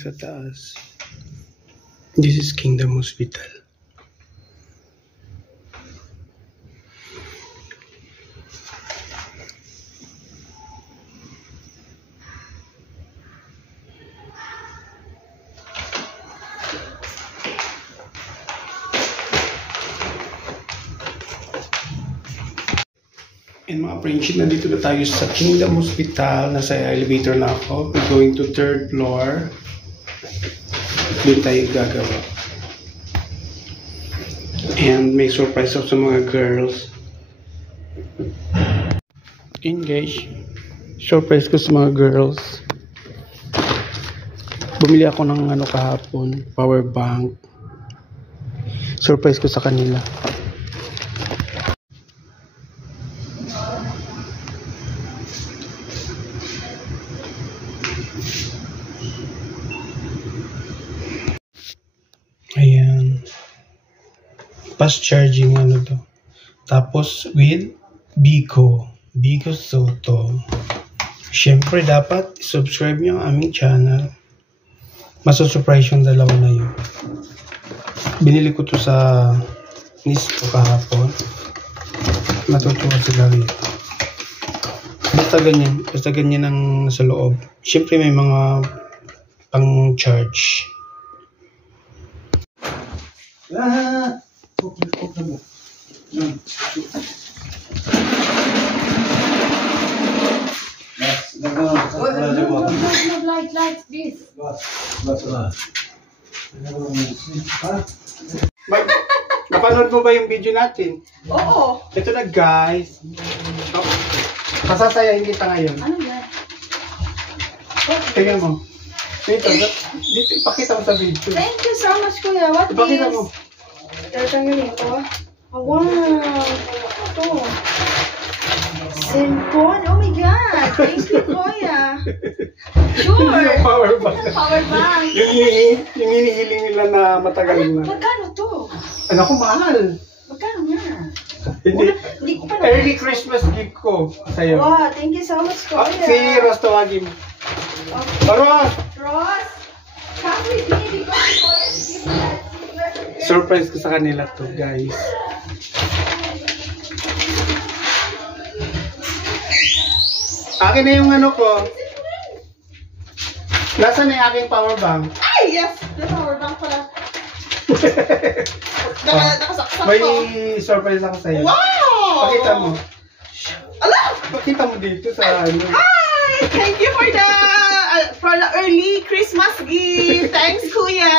balik sa taas. This is Kingdom Hospital. And mga friendship, nandito na tayo sa Kingdom Hospital. Nasa elevator na ako. We're going to 3rd floor. Doon tayo gagawa. And may surprise ako sa mga girls. Engage. Surprise ko sa mga girls. Bumili ako ng kahapon. Power bank. Surprise ko sa kanila. Ayan. Fast charging to. Tapos with Biko Soto. Siyempre dapat subscribe niyo ang aming channel. Masusurprise yung dalawa na yun. Binili ko to sa niece ko kahapon. Matutuwa sila rito. Basta ganyan ang nasa loob. Siyempre may mga pang charge. Light, please. Napanood mo ba yung video natin? Oo. Ito na guys. Pasasayahin kita ngayon. Ano yan? Tingnan mo. Dito ipakita mo sa video. Thank you so much, Kuya. What Ipakita is? mo. Tatanggalin ko. Oh, wow. Ano to? Cellphone? Oh my God. Thank you, Kuya. Sure. Yung power bank. Power bank. Yung hinihiling nila na matagal na. Magkano to? Ano ko mahal? Magkano nga? Hindi ko pa early Christmas gift ko sa'yo. Wow, thank you so much, Kuya. Si Ross tawagin mo. Ross! Ross, come with me because Kuya give me that secret. Surprise ko sa kanila to, guys. Akin na yung ko. Nasaan na yung aking power bank? Ay, yes! The power bank pala. Nakasaksak May ko. surprise ako sa'yo. Wow! Pakita mo. Ala! Pakita mo dito sa Hi! Thank you for the early Christmas gift. Thanks, Kuya.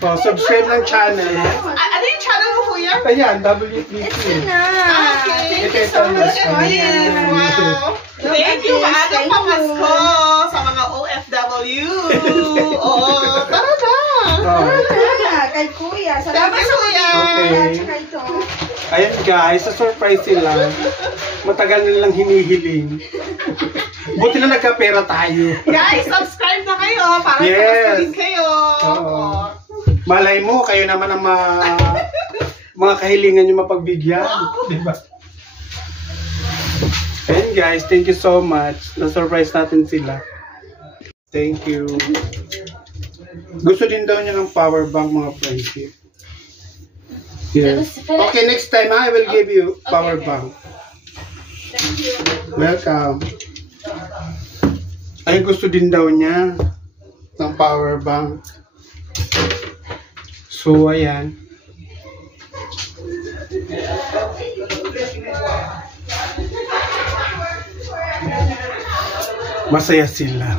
Subscribe ng channel. Ano yung channel mo, Kuya? Ayan, WPC. It's na. Okay. Thank you Ito so much, na. Kuya. Wow. Thank you. Maagang pamasko sa mga OFW. Oo. Tara na. Kay Kuya. Salamat, Kuya. Okay. Ayan guys, sa-surprise sila. Matagal na lang hinihiling. Buti na nagkapera tayo. Guys, subscribe na kayo para din kayo. Oo. Malay mo, kayo naman ang mga kahilingan nyo mapagbigyan. Diba? Ayan guys, thank you so much. Na-surprise natin sila. Thank you. Gusto din daw niya ng power bank, mga friendship. Yes. Okay, next time I will give you power bank. Thank you. Welcome. Ay, gusto din daw niya ng power bank. So, ayan. Masaya sila.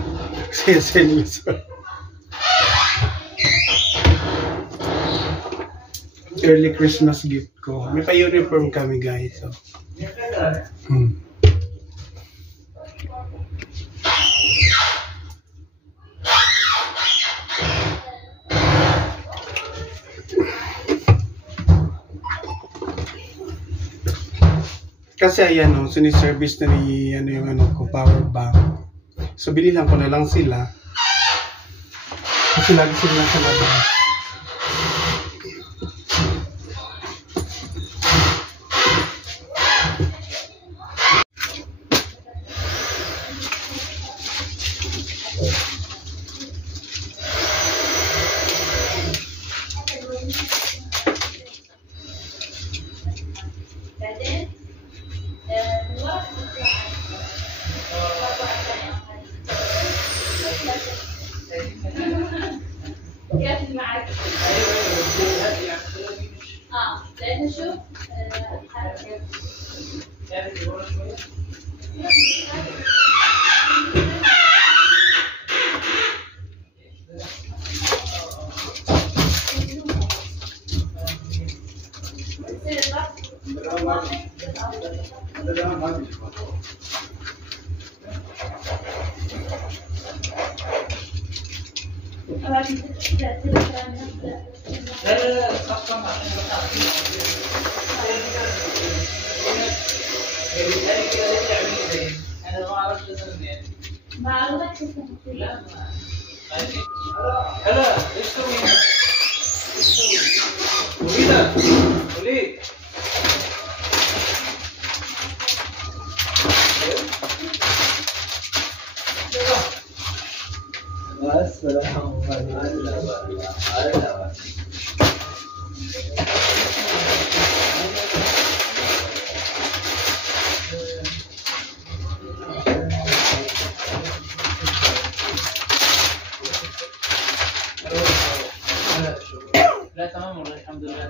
Masaya sila. Early Christmas gift ko. May pa-uniform kami guys. So. Kasi ayan siniservice na ni yung ko, power bank. So binilang ko na lang sila. Kasi lagi sila sa labas. هلا ايش تسوي؟ وليدة وليد السلام عليكم. لا تمام والله الحمد لله.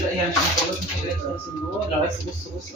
لا يعني مش مخلص مش قادر خالص من جوه. لو عايز بص بص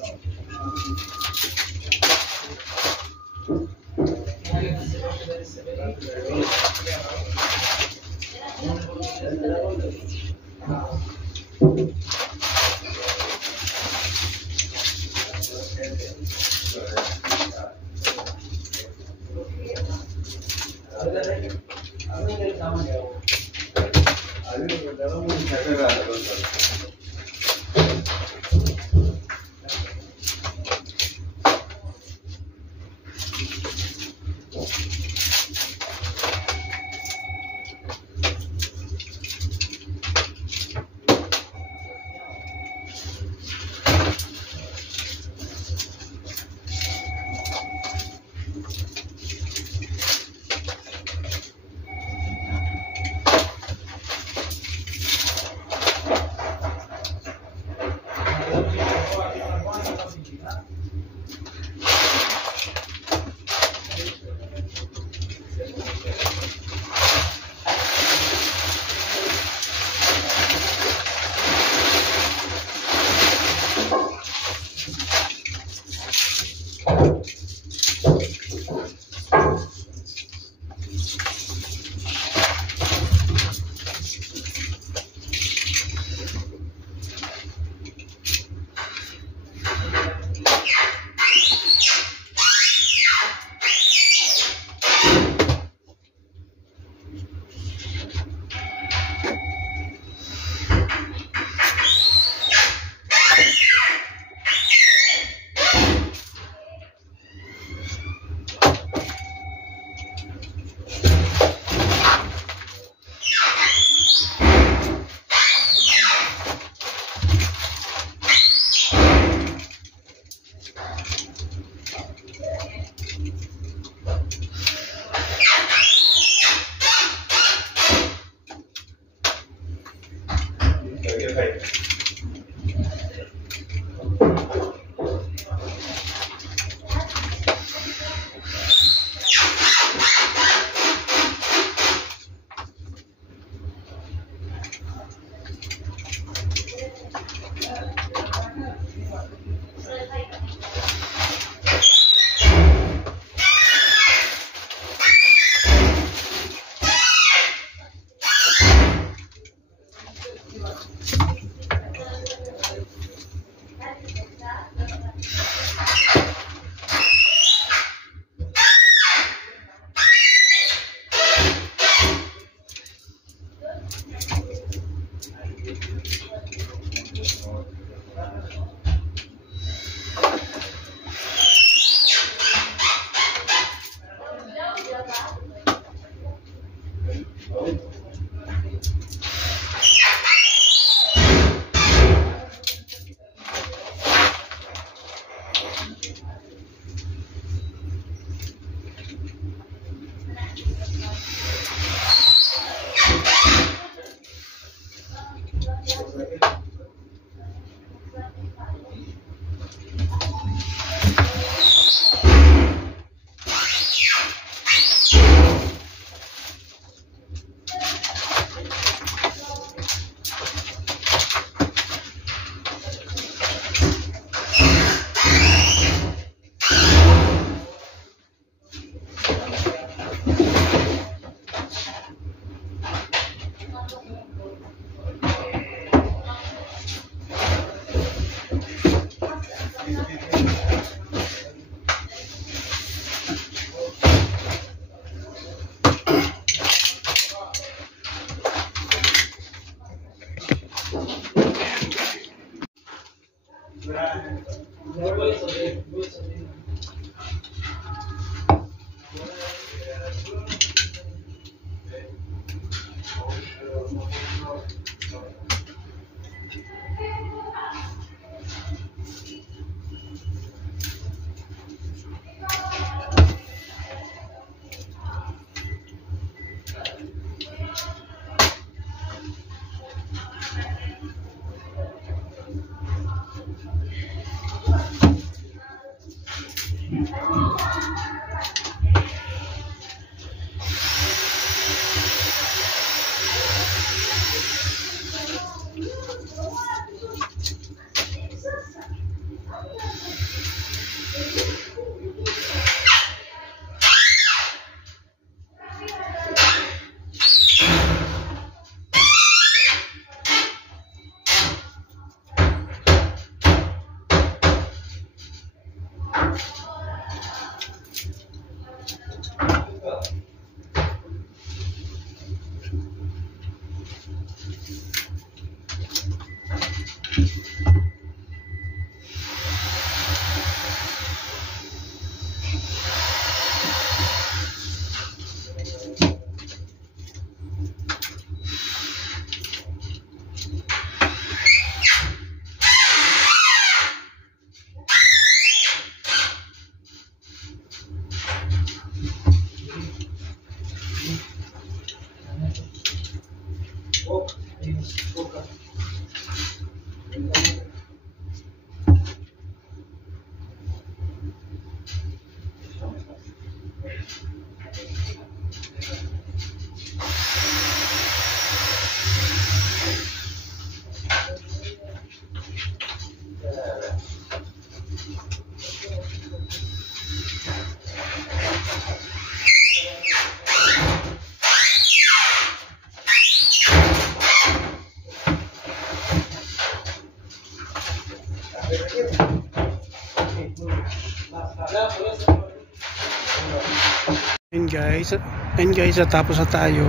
And guys, tapos na tayo.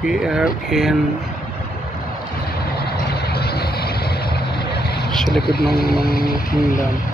We are in sa likod ng kingdom.